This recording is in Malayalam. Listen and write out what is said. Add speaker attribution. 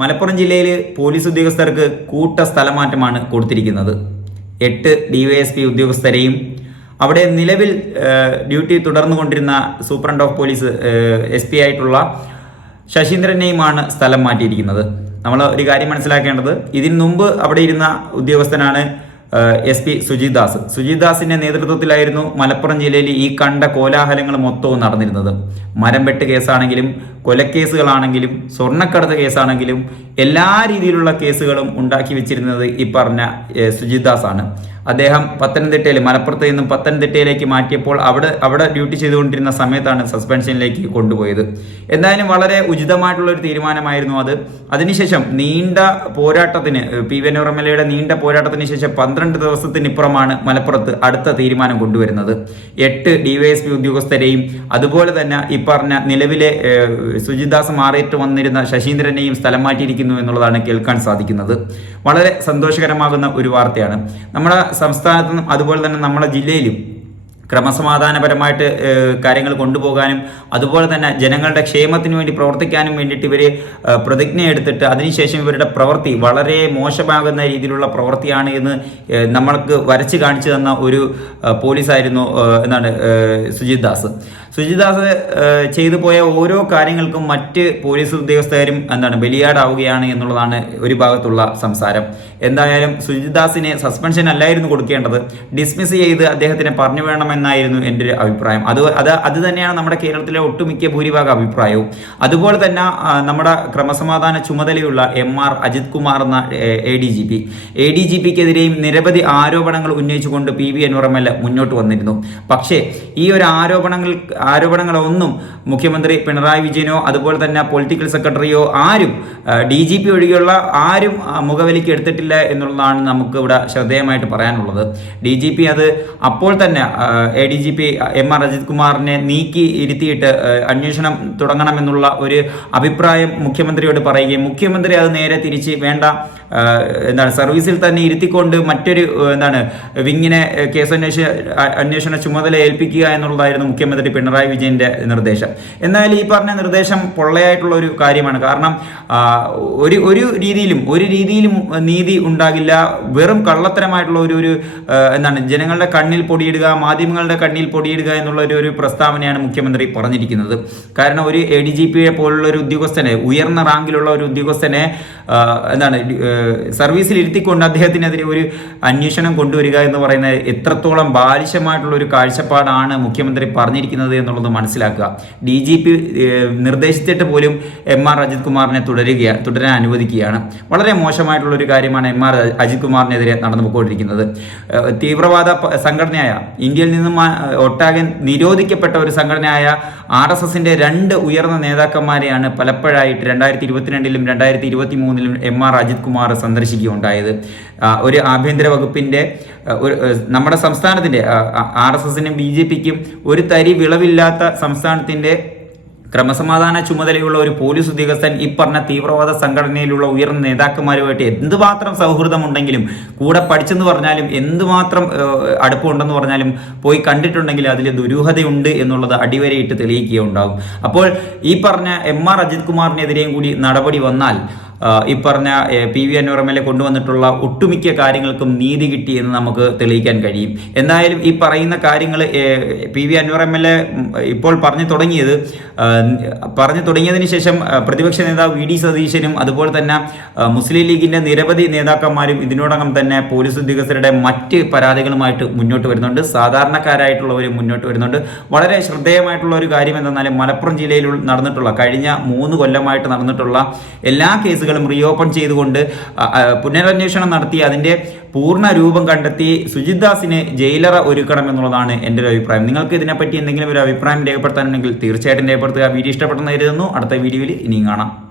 Speaker 1: മലപ്പുറം ജില്ലയിൽ പോലീസ് ഉദ്യോഗസ്ഥർക്ക് കൂട്ട സ്ഥലമാറ്റമാണ് കൊടുത്തിരിക്കുന്നത്. എട്ട് ഡിവൈഎസ്പി ഉദ്യോഗസ്ഥരെയും അവിടെ നിലവിൽ duty തുടർന്നുകൊണ്ടിരുന്ന superintendent of police S P ആയിട്ടുള്ള ശശീന്ദ്രനെയുമാണ് സ്ഥലം മാറ്റിയിരിക്കുന്നത്. നമ്മൾ ഒരു കാര്യം മനസ്സിലാക്കേണ്ടത് ഇതിനു മുമ്പ് അവിടെ ഇരുന്ന ഉദ്യോഗസ്ഥനാണ് എസ് പി സുജിത് ദാസ്. സുജിത് ദാസിന്റെ നേതൃത്വത്തിലായിരുന്നു മലപ്പുറം ജില്ലയിൽ ഈ കണ്ട കോലാഹലങ്ങൾ മൊത്തവും നടന്നിരുന്നത്. മരം വെട്ട് കേസാണെങ്കിലും കൊലക്കേസുകളാണെങ്കിലും സ്വർണക്കടത്ത് കേസാണെങ്കിലും എല്ലാ രീതിയിലുള്ള കേസുകളും ഉണ്ടാക്കി വെച്ചിരുന്നത് ഈ പറഞ്ഞ സുജിദാസ് ആണ് അദ്ദേഹം പത്തനംതിട്ടയിൽ മലപ്പുറത്ത് നിന്നും പത്തനംതിട്ടയിലേക്ക് മാറ്റിയപ്പോൾ അവിടെ അവിടെ ഡ്യൂട്ടി ചെയ്തുകൊണ്ടിരുന്ന സമയത്താണ് സസ്പെൻഷനിലേക്ക് കൊണ്ടുപോയത്. എന്തായാലും വളരെ ഉചിതമായിട്ടുള്ള ഒരു തീരുമാനമായിരുന്നു അത്. അതിനുശേഷം നീണ്ട പോരാട്ടത്തിന് പി വി നീണ്ട പോരാട്ടത്തിന് ശേഷം പന്ത്രണ്ട് ദിവസത്തിനിപ്പുറമാണ് മലപ്പുറത്ത് അടുത്ത തീരുമാനം കൊണ്ടുവരുന്നത്. എട്ട് ഡിവൈഎസ്പി ഉദ്യോഗസ്ഥരെയും അതുപോലെ തന്നെ ഈ പറഞ്ഞ നിലവിലെ സുജിദാസ് മാറിയിട്ട് വന്നിരുന്ന ശശീന്ദ്രനെയും സ്ഥലം മാറ്റിയിരിക്കുന്നു എന്നുള്ളതാണ് കേൾക്കാൻ സാധിക്കുന്നത്. വളരെ സന്തോഷകരമാകുന്ന ഒരു വാർത്തയാണ്. നമ്മുടെ സംസ്ഥാനത്തും അതുപോലെ തന്നെ നമ്മുടെ ജില്ലയിലും ക്രമസമാധാനപരമായിട്ട് കാര്യങ്ങൾ കൊണ്ടുപോകാനും അതുപോലെ തന്നെ ജനങ്ങളുടെ ക്ഷേമത്തിന് വേണ്ടി പ്രവർത്തിക്കാനും വേണ്ടിയിട്ട് ഇവർ പ്രതിജ്ഞ എടുത്തിട്ട് അതിനുശേഷം ഇവരുടെ പ്രവൃത്തി വളരെ മോശമാകുന്ന രീതിയിലുള്ള പ്രവൃത്തിയാണ് എന്ന് നമ്മൾക്ക് വരച്ച് കാണിച്ചു തന്ന ഒരു പോലീസായിരുന്നു എന്നാണ് സുജിത് ദാസ്. സുജിത് ദാസ് ചെയ്തു പോയ ഓരോ കാര്യങ്ങൾക്കും മറ്റ് പോലീസ് ഉദ്യോഗസ്ഥരും എന്താണ് ബലിയാടാവുകയാണ് എന്നുള്ളതാണ് ഒരു ഭാഗത്തുള്ള സംസാരം. എന്തായാലും സുജിത് ദാസിനെ സസ്പെൻഷൻ അല്ലായിരുന്നു കൊടുക്കേണ്ടത്. ഡിസ്മിസ് ചെയ്ത് അദ്ദേഹത്തിനെ പറഞ്ഞു വേണമെന്നായിരുന്നു എന്റെ ഒരു അഭിപ്രായം. അത് അത് അത് തന്നെയാണ് നമ്മുടെ കേരളത്തിലെ ഒട്ടുമിക്ക ഭൂരിഭാഗം അഭിപ്രായവും. അതുപോലെ തന്നെ നമ്മുടെ ക്രമസമാധാന ചുമതലയുള്ള എം ആർ അജിത് കുമാർ എന്ന A D G P A D G പിക്കെതിരെയും നിരവധി ആരോപണങ്ങൾ ഉന്നയിച്ചുകൊണ്ട് P V Anvar M L A മുന്നോട്ട് വന്നിരുന്നു. പക്ഷേ ഈ ഒരു ആരോപണങ്ങൾ ആരോപണങ്ങളൊന്നും മുഖ്യമന്ത്രി പിണറായി വിജയനോ അതുപോലെ തന്നെ പൊളിറ്റിക്കൽ സെക്രട്ടറിയോ ആരും ഡി ജി പി ഒഴികെയുള്ള ആരും മുഖവിലേക്ക് എടുത്തിട്ടില്ല എന്നുള്ളതാണ് നമുക്ക് ഇവിടെ ശ്രദ്ധേയമായിട്ട് പറയാനുള്ളത്. ഡി ജി പി അത് അപ്പോൾ തന്നെ A D G P M R Ajith കുമാറിനെ നീക്കി ഇരുത്തിയിട്ട് അന്വേഷണം തുടങ്ങണമെന്നുള്ള ഒരു അഭിപ്രായം മുഖ്യമന്ത്രിയോട് പറയുകയും മുഖ്യമന്ത്രി അത് നേരെ തിരിച്ച് വേണ്ട എന്താണ് സർവീസിൽ തന്നെ ഇരുത്തിക്കൊണ്ട് മറ്റൊരു എന്താണ് വിങ്ങിനെ കേസ് അന്വേഷണ ചുമതല ഏൽപ്പിക്കുക എന്നുള്ളതായിരുന്നു മുഖ്യമന്ത്രി പിണറായി വിജയന്റെ നിർദ്ദേശം. എന്നാൽ ഈ പറഞ്ഞ നിർദ്ദേശം പൊള്ളയായിട്ടുള്ള ഒരു കാര്യമാണ്. കാരണം ഒരു ഒരു രീതിയിലും ഒരു രീതിയിലും നീതി ഉണ്ടാകില്ല. വെറും കള്ളത്തരമായിട്ടുള്ള ഒരു ഒരു എന്താണ് ജനങ്ങളുടെ കണ്ണിൽ പൊടിയിടുക മാധ്യമങ്ങളുടെ കണ്ണിൽ പൊടിയിടുക എന്നുള്ള ഒരു ഒരു പ്രസ്താവനയാണ് മുഖ്യമന്ത്രി പറഞ്ഞിരിക്കുന്നത്. കാരണം ഒരു എ ഡി ജി പിയെ പോലുള്ള ഒരു ഉദ്യോഗസ്ഥനെ ഉയർന്ന റാങ്കിലുള്ള ഒരു ഉദ്യോഗസ്ഥനെ എന്താണ് സർവീസിൽ ഇരുത്തിക്കൊണ്ട് അദ്ദേഹത്തിനെതിരെ ഒരു അന്വേഷണം കൊണ്ടുവരിക എന്ന് പറയുന്നത് എത്രത്തോളം ബാലിശമായിട്ടുള്ള ഒരു കാഴ്ചപ്പാടാണ് മുഖ്യമന്ത്രി പറഞ്ഞിരിക്കുന്നത് എന്നുള്ളത് മനസ്സിലാക്കുക. ഡി ജി പി നിർദ്ദേശിച്ചിട്ട് പോലും എം ആർ അജിത് കുമാറിനെ തുടരുക തുടരാൻ അനുവദിക്കുകയാണ്. വളരെ മോശമായിട്ടുള്ള ഒരു കാര്യമാണ് എം ആർ അജിത് കുമാറിനെതിരെ നടന്നു പോയിക്കൊണ്ടിരിക്കുന്നത് തീവ്രവാദ സംഘടനയായ ഇന്ത്യയിൽ നിന്നും ആ, ഒട്ടാകെ നിരോധിക്കപ്പെട്ട ഒരു സംഘടനയായ ആർ എസ് എസിന്റെ രണ്ട് ഉയർന്ന നേതാക്കന്മാരെയാണ് പലപ്പോഴായിട്ട് രണ്ടായിരത്തി ഇരുപത്തിരണ്ടിലും രണ്ടായിരത്തി ഇരുപത്തി മൂന്നിലും എം ആർ അജിത് കുമാർ സന്ദർശിക്കുകയുണ്ടായത്. ഒരു ആഭ്യന്തര വകുപ്പിന്റെ ഒരു നമ്മുടെ സംസ്ഥാനത്തിന്റെ ആർ എസ് എസിനും ബി ജെ പിക്കും ഒരു തരി വിളവില്ലാത്ത സംസ്ഥാനത്തിന്റെ ക്രമസമാധാന ചുമതലയുള്ള ഒരു പോലീസ് ഉദ്യോഗസ്ഥൻ ഈ പറഞ്ഞ തീവ്രവാദ സംഘടനയിലുള്ള ഉയർന്ന നേതാക്കന്മാരുമായിട്ട് എന്തുമാത്രം സൗഹൃദമുണ്ടെങ്കിലും കൂടെ പഠിച്ചെന്ന് പറഞ്ഞാലും എന്തുമാത്രം അടുപ്പമുണ്ടെന്ന് പറഞ്ഞാലും പോയി കണ്ടിട്ടുണ്ടെങ്കിൽ അതിൽ ദുരൂഹതയുണ്ട് എന്നുള്ളത് അടിവരയിട്ട് തെളിയിക്കുകയുണ്ടാകും. അപ്പോൾ ഈ പറഞ്ഞ എം ആർ അജിത് കുമാറിനെതിരെയും കൂടി നടപടി വന്നാൽ ഈ പറഞ്ഞ പി വി എ കൊണ്ടുവന്നിട്ടുള്ള ഒട്ടുമിക്ക കാര്യങ്ങൾക്കും നീതി കിട്ടി എന്ന് നമുക്ക് തെളിയിക്കാൻ കഴിയും. എന്തായാലും ഈ പറയുന്ന കാര്യങ്ങൾ പി വി എ ഇപ്പോൾ പറഞ്ഞു തുടങ്ങിയത് പറഞ്ഞു തുടങ്ങിയതിന് ശേഷം പ്രതിപക്ഷ നേതാവ് വി ഡി സതീശനും അതുപോലെ തന്നെ മുസ്ലിം ലീഗിന്റെ നിരവധി നേതാക്കന്മാരും ഇതിനോടകം തന്നെ പോലീസ് ഉദ്യോഗസ്ഥരുടെ മറ്റ് പരാതികളുമായിട്ട് മുന്നോട്ട് വരുന്നുണ്ട്. സാധാരണക്കാരായിട്ടുള്ളവർ മുന്നോട്ട് വരുന്നുണ്ട്. വളരെ ശ്രദ്ധേയമായിട്ടുള്ള ഒരു കാര്യം എന്തെന്നാൽ മലപ്പുറം ജില്ലയിൽ നടന്നിട്ടുള്ള കഴിഞ്ഞ മൂന്ന് കൊല്ലമായിട്ട് നടന്നിട്ടുള്ള എല്ലാ കേസുകളും റീഓപ്പൺ ചെയ്തുകൊണ്ട് പുനരന്വേഷണം നടത്തി അതിന്റെ പൂർണ രൂപം കണ്ടെത്തി സുജിത് ദാസിന് ജയിലറ ഒരുക്കണം എന്നുള്ളതാണ് എന്റെ ഒരു അഭിപ്രായം. നിങ്ങൾക്ക് ഇതിനെപ്പറ്റി എന്തെങ്കിലും ഒരു അഭിപ്രായം രേഖപ്പെടുത്താനുണ്ടെങ്കിൽ തീർച്ചയായിട്ടും രേഖപ്പെടുത്തുക. വീഡിയോ ഇഷ്ടപ്പെട്ടെന്ന് കരുതുന്നു. അടുത്ത വീഡിയോയിൽ ഇനിയും കാണാം.